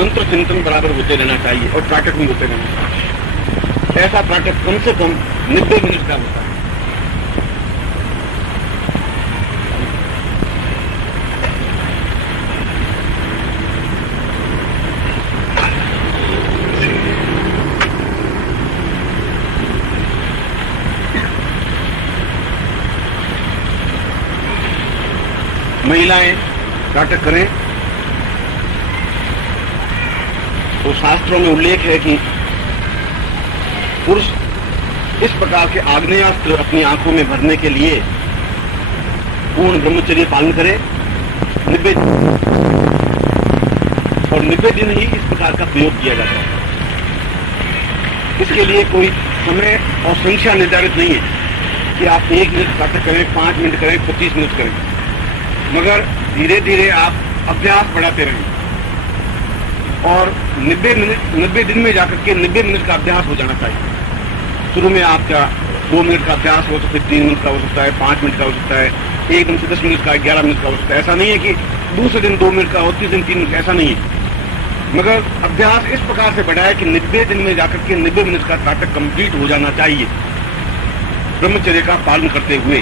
मंत्र चिंतन बराबर होते रहना चाहिए और त्राटक भी होते रहना चाहिए। ऐसा त्राटक कम से कम 90 मिनट का होता है। महिलाएं त्राटक करें तो शास्त्रों में उल्लेख है कि पुरुष इस प्रकार के आग्नेयास्त्र अपनी आंखों में भरने के लिए पूर्ण ब्रह्मचर्य पालन करे 90 और 90 दिन ही इस प्रकार का प्रयोग किया जाता है। इसके लिए कोई समय और संख्या निर्धारित नहीं है कि आप 1 मिनट त्राटक करें, 5 मिनट करें, 25 मिनट करें, मगर धीरे धीरे आप अभ्यास बढ़ाते रहें और 90 दिन में जाकर के 90 मिनट का अभ्यास हो जाना चाहिए। शुरू में आपका 2 मिनट का अभ्यास हो सकता है, 3 मिनट का हो सकता है, 5 मिनट का हो सकता है, एकदम से 10 मिनट का, 11 मिनट का हो सकता है। ऐसा नहीं है कि दूसरे दिन 2 मिनट का हो, तीसरे दिन 3 मिनट, ऐसा नहीं है। मगर अभ्यास इस प्रकार से बढ़ाए कि 90 दिन में जाकर के 90 मिनट का त्राटक कंप्लीट हो जाना चाहिए ब्रह्मचर्य का पालन करते हुए।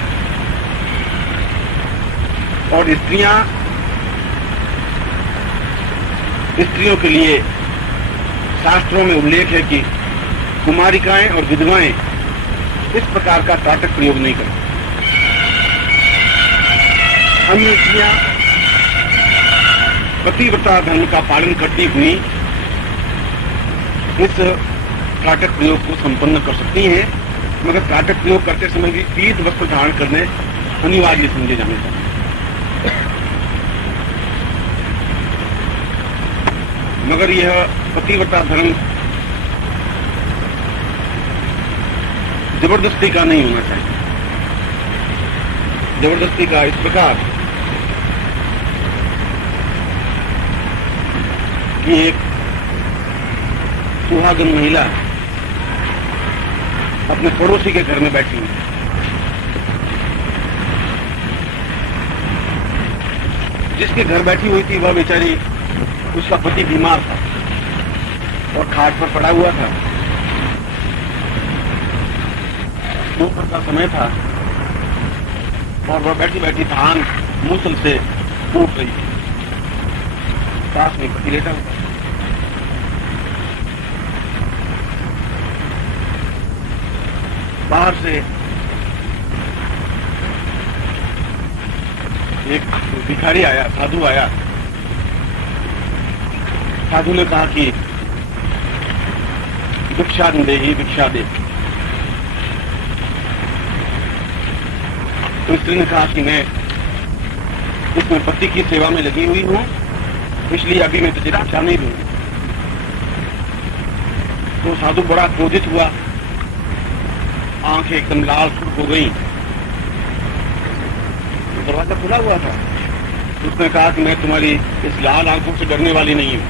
और स्त्रियों के लिए शास्त्रों में उल्लेख है कि कुमारिकाएं और विधवाएं इस प्रकार का त्राटक प्रयोग नहीं करती। अन्य स्त्रियां पतिव्रता धर्म का पालन करती हुई इस त्राटक प्रयोग को संपन्न कर सकती हैं, मगर त्राटक प्रयोग करते समय भी पीत वस्त्र धारण करने अनिवार्य समझे जाने चाहिए। मगर यह पतिव्रता धर्म जबरदस्ती का नहीं होना चाहिए। जबरदस्ती का इस प्रकार कि एक सुहागन महिला अपने पड़ोसी के घर में बैठी हुई, जिसके घर बैठी हुई थी वह बेचारी, उसका पति बीमार था और खाट पर पड़ा हुआ था। दोपहर का समय था और वह बैठी बैठी धान मूसल से कूट रही थी। पास में पति लेटा हुआ। बाहर से एक भिखारी आया, साधु आया। साधु ने कहा कि भिक्षा दे ही भिक्षा दे। तो स्त्री ने कहा कि मैं इसमें पति की सेवा में लगी हुई हूं, इसलिए अभी मैं तुझे भिक्षा नहीं दूंगी। तो साधु बड़ा क्रोधित हुआ, आंखें एकदम लाल सुर्ख हो गई। तो दरवाजा खुला हुआ था। उसने कहा कि मैं तुम्हारी इस लाल आंखों से डरने वाली नहीं हूं,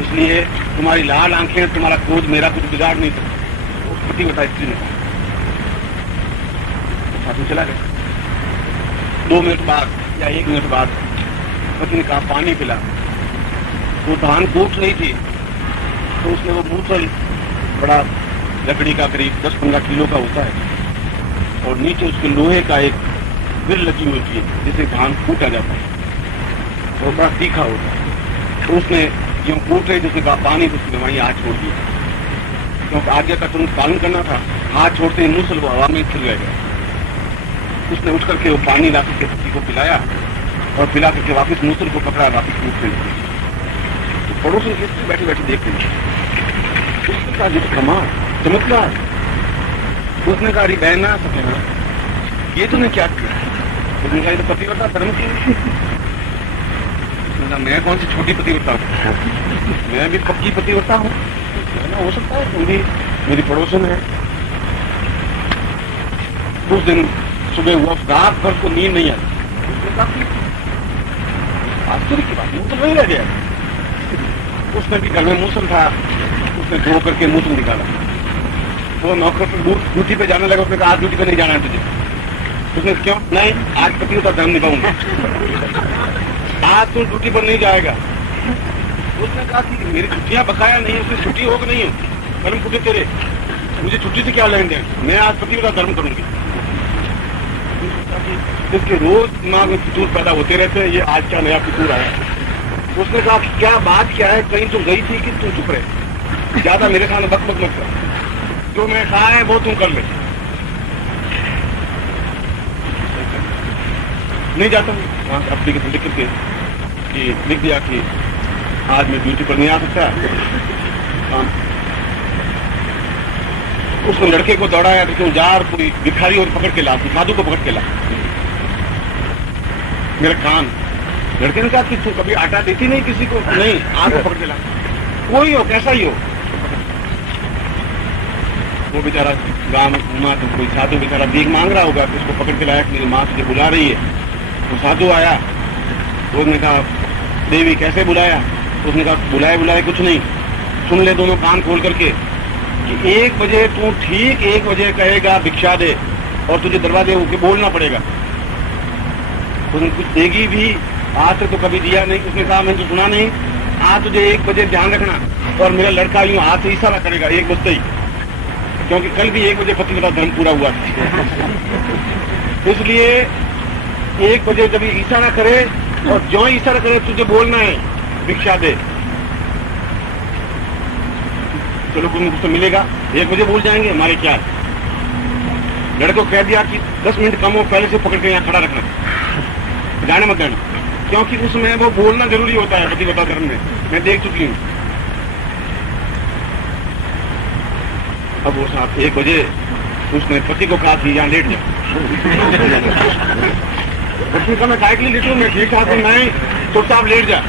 इसलिए तुम्हारी लाल आंखें, तुम्हारा क्रोध मेरा कुछ बिगाड़ नहीं सकता। उस पतिव्रता स्त्री ने कहा। साधु चला गया। 2 मिनट बाद या 1 मिनट बाद पति ने कहा पानी पिला। वो धान कूट रही थी तो उसने वो मूसल, बड़ा लकड़ी का करीब 10-15 किलो का होता है और नीचे उसके लोहे का एक बिल लगी हुई थी जिसे धान कूटा जाता है और बड़ा तीखा होता है। तो उसने यूं कूट रही थी, उसने कहा पानी, तो उसने वहीं हाथ छोड़ दिया क्योंकि आज्ञा का तुरंत पालन करना था। हाथ छोड़ते ही मूसल वो हवा में फिर गया। उसने उठ करके वो पानी ला करके पति को पिलाया और पिला करके वापिस मूसल को पकड़ा, वापिस कूटने लगी। तो पड़ोसी बैठे बैठे देख रही, उसने कहा जिस कमाल, चमत्कार। उसने कहा अरे बहना सकेना, ये तूने क्या किया? उसने कहा ये तो पतिव्रता धर्म की। मैं कौन सी छोटी पतिव्रता हूँ, मैं भी पक्की पतिव्रता हूँ। हो सकता है तुम भी मेरी पड़ोसन है। उस दिन सुबह हुआ, रात भर को नींद नहीं आई। आश्चर्य की बात, मूसल वही रह गया। उसने भी घर में मूसल था, उसने धो करके मूसल निकाला। वो नौकर पर ड्यूटी पे जाने लगा। उसने कहा आज ड्यूटी पे नहीं जाना है तुझे। उसने क्यों? नहीं, आज पतिव्रता धर्म निभाऊंगा। आज तू ड्यूटी पर नहीं जाएगा। उसने कहा कि मेरी छुट्टियां बकाया नहीं, उसकी छुट्टी हो कि नहीं हो, कर्म फूटे तेरे, मुझे छुट्टी से क्या लेन देन, मैं आज पतिव्रता धर्म करूंगी। इसके रोज दिमाग में फितूर पैदा होते रहते हैं, ये आज क्या नया फितूर आया। उसने कहा कि क्या बात क्या है, कहीं तुम गई थी कि तुम चुप रहे, ज्यादा मेरे सामने बक बक मत कर, जो मैं कहा है वो तुम कर ले। नहीं जाता हूँ वहां से एप्लीकेशन लिख के कि लिख दिया कि आज मैं ड्यूटी पर नहीं आ सकता काम। उसने लड़के को दौड़ाया, क्यों जा, कोई भिखारी और पकड़ के ला, साधु को पकड़ के ला, मेरा काम। लड़के ने कहा कि तू कभी आटा देती नहीं किसी को, नहीं, आज को पकड़ के ला, कोई हो कैसा ही हो। वो बेचारा गांव में घूमा तो कोई साधु बेचारा भीख मांग रहा होगा, तो उसको पकड़ के लाया, मेरी माँ तुझे बुला रही है। तो साधु आया, तो उसने कहा देवी कैसे बुलाया, तो उसने कहा बुलाए कुछ नहीं, सुन ले दोनों कान खोल करके कि 1 बजे तू ठीक 1 बजे कहेगा भिक्षा दे, और तुझे दरवाजे होके बोलना पड़ेगा। उसने कुछ देगी भी, आज तक तो कभी दिया नहीं। उसने कहा मैंने तो सुना नहीं, आज तुझे 1 बजे ध्यान रखना, और मेरा लड़का यूं हाथ से इशारा करेगा 1 बजते ही, क्योंकि कल भी 1 बजे पतिव्रता धर्म पूरा हुआ था। इसलिए 1 बजे जब इशारा करे, और जो ही इशारा करे तुझे बोलना है भिक्षा दे। चलो कुछ तो मिलेगा, 1 बजे भूल जाएंगे, हमारे क्या है। लड़के को कह दिया कि 10 मिनट कम हो, पहले से पकड़ के यहाँ खड़ा रखना, जाने मत देना, क्योंकि उसमें वो बोलना जरूरी होता है पतिव्रता धर्म में, मैं देख चुकी हूँ। अब वो साहब 1 बजे उसने पति को कहा कि यहाँ लेट जाओ। उसने कहा मैं काय के लिए लेटूं, मैं ठीक ठाक हूँ, नहीं तो साहब लेट जा।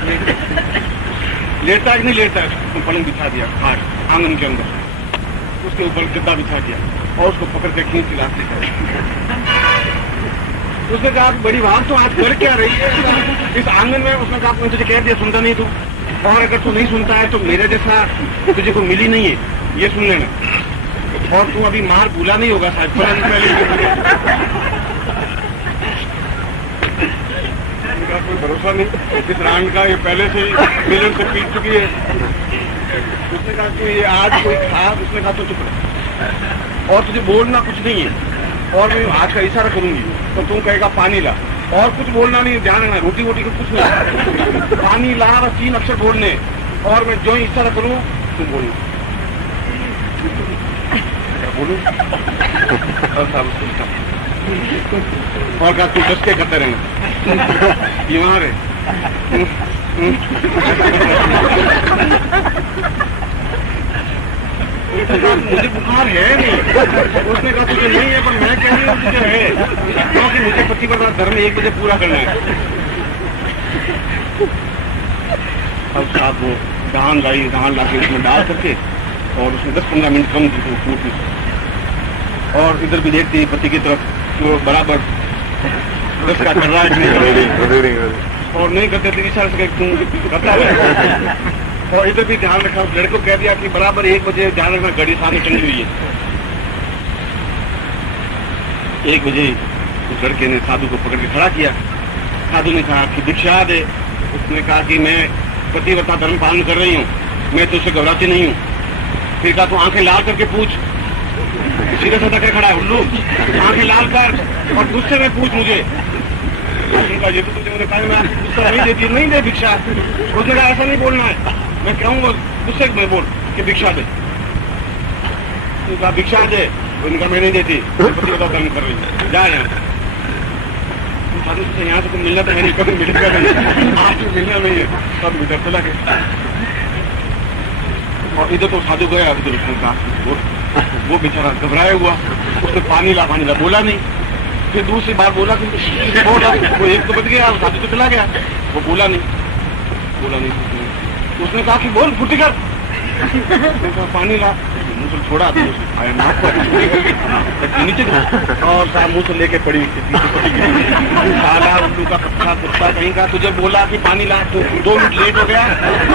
लेटता है कि नहीं लेटता है, उसने पलंग बिछा दिया खाट आंगन के अंदर, उसके ऊपर गद्दा बिछा दिया, और उसको पकड़ के खींच के लाते गए। उसने कहा बड़ी बात तो आज कर क्या रही है इस आंगन में। उसने कहा मैं तुझे कह दिया, सुनता नहीं तू, और अगर तू नहीं सुनता है तो मेरे जैसा तुझे को मिली नहीं है, ये सुन लेना। और तू अभी मार भूला नहीं होगा शायद, कोई भरोसा नहीं इस रान का, ये पहले से ही मिलन से पीट चुकी है। उसने कहा कि ये आज कोई खा, उसने कहा तो चुप रह, और तुझे बोलना कुछ नहीं है, और मैं हाथ का इशारा करूंगी तो तुम कहेगा पानी ला, और कुछ बोलना नहीं, ध्यान रखना, रोटी वोटी का कुछ नहीं, पानी ला और 3 अक्षर बोलने, और मैं जो ही इशारा करूं तुम बोलना। बोलूं और कहा तू डस के करते रहना, बीमार है। मुझे बुखार है नहीं। उसने कहा तुझे नहीं है, पर मैं कह रही हूँ तुझे है, क्योंकि मुझे पतिव्रता धर्म 1 बजे पूरा करना है। अब साहब वो धान ला के उसमें डाल करके, और उसमें 10-15 मिनट कम थी तो फूट में, और इधर भी देखती पति की तरफ जो बराबर दस का कर रहा है और नहीं करते थे इशारे से करता है। और इधर भी ध्यान रखा, लड़के को कह दिया कि बराबर 1 बजे ध्यान रखना, घड़ी सामने टंगी हुई है। 1 बजे उस लड़के ने साधु को पकड़ के खड़ा किया। साधु ने कहा कि भिक्षा दे। उसने कहा कि मैं पतिव्रता धर्म पालन कर रही हूँ, मैं तो उससे घबराती नहीं हूँ। फिर कहा तो आंखें लाल करके पूछ, सीधा साधा कर खड़ा है उल्लू, आंखें लाल कर और गुस्से में पूछ मुझे। उनका ये तो तुझे मैंने कहा मैं आपको गुस्सा नहीं देती, नहीं दे भिक्षा। उसने कहा ऐसा नहीं बोलना है, मैं कहूँगा गुस्से में बोल कि भिक्षा दे। उनका भिक्षा दे, उनका मैं नहीं देती, पतिव्रता धर्म कर रही हूँ, जा रहे यहाँ से तुम मिलना तो नहीं, कभी मिलेगा नहीं, आज तो मिलना नहीं है। सब इधर चला गया और इधर तो साधु गया, इधर उसने कहा वो बेचारा घबराया हुआ, उसने पानी ला बोला नहीं। फिर दूसरी बार बोला कि बोला, वो एक तो बच गया, साधु तो चला गया, वो बोला नहीं। उसने कहा कि बोल फुर्ती कर, पानी ला, मुँह से छोड़ा तो आया नाक पर नीचे और साहब मुँह से लेके पड़ी साला उल्लू का पत्ता कुत्ता कहीं का। तुझे बोला कि पानी ला तो 2 मिनट लेट हो गया,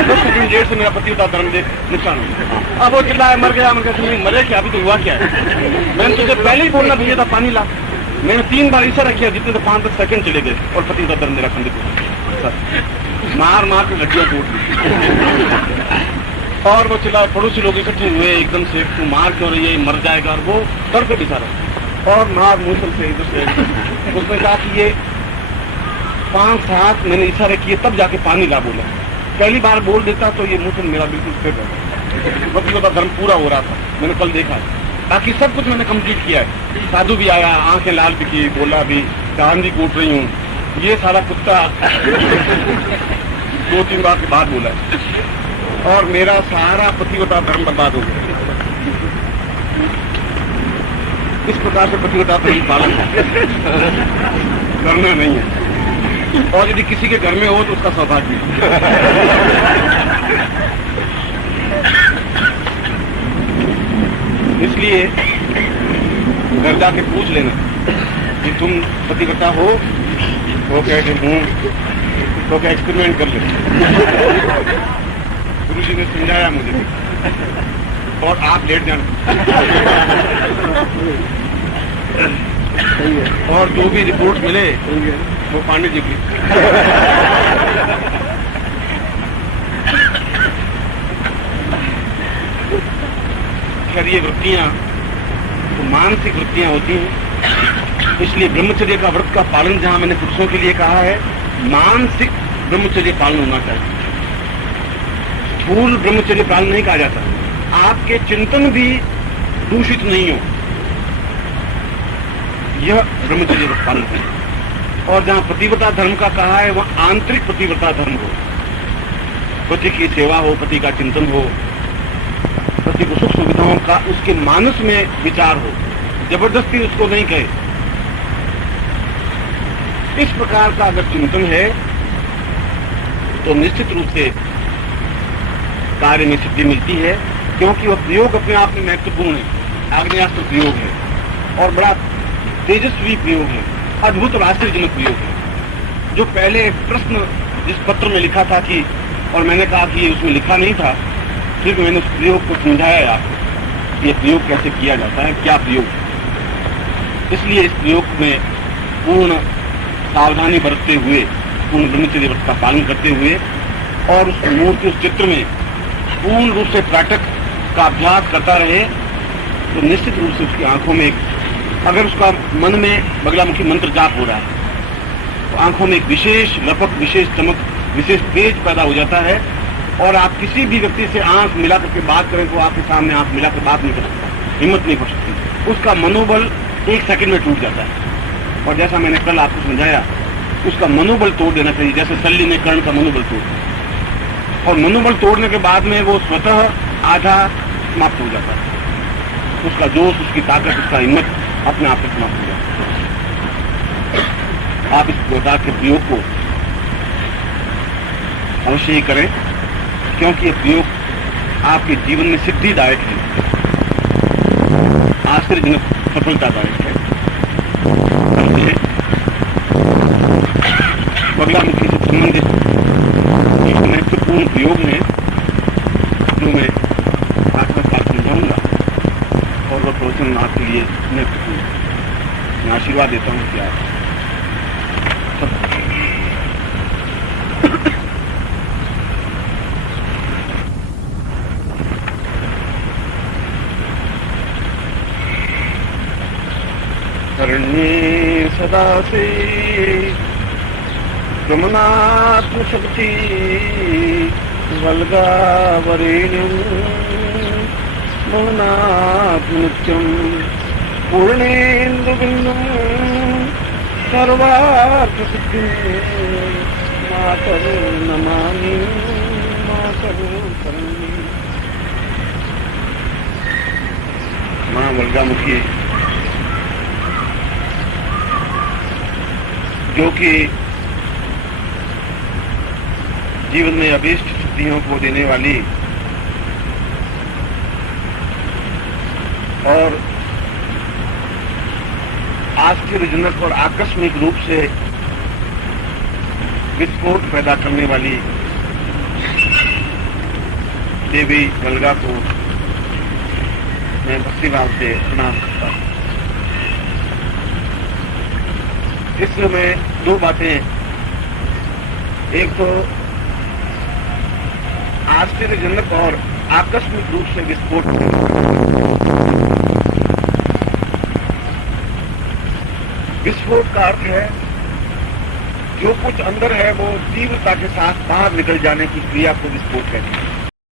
10 सेकंड लेट से मेरा पतिव्रता धर्म दे नुकसान हो गया। अब वो चिल्लाया मर गया, मरे क्या, अभी तो हुआ क्या है? मैंने तुझे पहले ही बोलना चाहिए था पानी ला। मैंने 3 बार इशारा किया, जितने तो 5-10 सेकंड चले गए और पतिव्रता धर्म मेरा खंडित हो गया। मार मार के हड्डियां तोड़ दी। और वो चिल्लाए, पड़ोसी लोग इकट्ठे हुए एकदम से, तू मार क्यों रही है, मर जाएगा। और वो डर के बेचारा और मार मूसल से इधर से। उसने कहा कि ये 5-7 मैंने इशारे किए तब जाके पानी ला बोला। पहली बार बोल देता तो ये मूसल मेरा बिल्कुल फिट है। पतिव्रता धर्म पूरा हो रहा था, मैंने कल देखा। बाकी सब कुछ मैंने कंप्लीट किया है। साधु भी आया, आंखें लाल दिखी, बोला भी चांदी कूट रही हूँ। ये सारा कुत्ता 2-3 बार के बाद बोला और मेरा सारा पतिव्रता धर्म बर्बाद हो गया। इस प्रकार से पतिव्रता धर्म पालन करना नहीं है, और यदि किसी के घर में हो तो उसका सौभाग्य है। इसलिए घर जाके पूछ लेना कि तुम पतिव्रता हो, वो कहते हूँ, तो क्या एक्सपेरिमेंट कर ले। गुरु जी ने समझाया मुझे, और आप लेट जाना। और जो भी रिपोर्ट मिले वो पांडे जी की। खैर ये वृत्तियां तो मानसिक वृत्तियां होती हैं। इसलिए ब्रह्मचर्य का व्रत का पालन जहां मैंने पुरुषों के लिए कहा है, मानसिक ब्रह्मचर्य पालन होना चाहिए। स्थूल ब्रह्मचर्य पालन नहीं कहा जाता। आपके चिंतन भी दूषित नहीं हो, यह ब्रह्मचर्य का पालन है। और जहां पतिव्रता धर्म का कहा है वह आंतरिक पतिव्रता धर्म हो, पति की सेवा हो, पति का चिंतन हो, पति को सुख सुविधाओं का उसके मानस में विचार हो, जबरदस्ती उसको नहीं कहे। इस प्रकार का अगर चिंतन है तो निश्चित रूप से कार्य में सिद्धि मिलती है, क्योंकि वह प्रयोग अपने आप में महत्वपूर्ण है। आग्नेयास्त्र प्रयोग है और बड़ा तेजस्वी प्रयोग है, अद्भुत और आश्चर्यजनक प्रयोग है। जो पहले प्रश्न जिस पत्र में लिखा था कि, और मैंने कहा कि उसमें लिखा नहीं था, फिर मैंने उस प्रयोग को समझाया आपको, ये प्रयोग कैसे किया जाता है, क्या प्रयोग है। इसलिए इस प्रयोग में पूर्ण सावधानी बरतते हुए, पूर्ण ब्रह्मचर्य व्रत का पालन करते हुए, और उस मूर्ति, उस चित्र में पूर्ण रूप से पाठक का अभ्यास करता रहे, तो निश्चित रूप से उसकी आंखों में, अगर उसका मन में बगलामुखी मंत्र जाप हो रहा है, तो आंखों में एक विशेष लपक, विशेष चमक, विशेष तेज पैदा हो जाता है। और आप किसी भी व्यक्ति से आंख मिला करके बात करें तो आपके सामने आंख मिला कर बात नहीं कर सकता, हिम्मत नहीं हो सकती। उसका मनोबल 1 सेकंड में टूट जाता है। और जैसा मैंने कल आपको समझाया, उसका मनोबल तोड़ देना चाहिए, जैसे शल्य ने कर्ण का मनोबल तोड़ दिया। और मनोबल तोड़ने के बाद में वो स्वतः आधा समाप्त हो जाता है। उसका जोश, उसकी ताकत, उसका हिम्मत अपने आप से समाप्त हो जाता है। आप इस प्रकार के प्रयोग को अवश्य ही करें, क्योंकि यह प्रयोग आपके जीवन में सिद्धिदायक है, आश्चर्यजनक सफलतादायक है। बगलामुखी से संबंधित महत्वपूर्ण प्रयोग है जो मैं आपके साथ समझाऊंगा, और वह प्रवचन आपके लिए महत्वपूर्ण है। मैं आशीर्वाद देता हूँ कि आप करण्ये सदा से गमनात्म शक्ति वल्गावरेण्यं मौनात्मनित्यं पूर्णेन्दुबिन्दुं सर्वार्थसिद्धिं मातरं नमामि, मातरं शरण्ये। मां वल्गामुखी, जो कि जीवन में अभीष्ट सिद्धियों को देने वाली और आश्चर्यजनक और आकस्मिक रूप से विस्फोट पैदा करने वाली देवी गंगा को मैं भक्तिभाव से प्रणाम करता हूँ। इसमें 2 बातें, एक तो आश्चर्यजनक और आकस्मिक रूप से विस्फोट। विस्फोट का अर्थ है जो कुछ अंदर है वो तीव्रता के साथ बाहर निकल जाने की क्रिया को विस्फोट कहते हैं।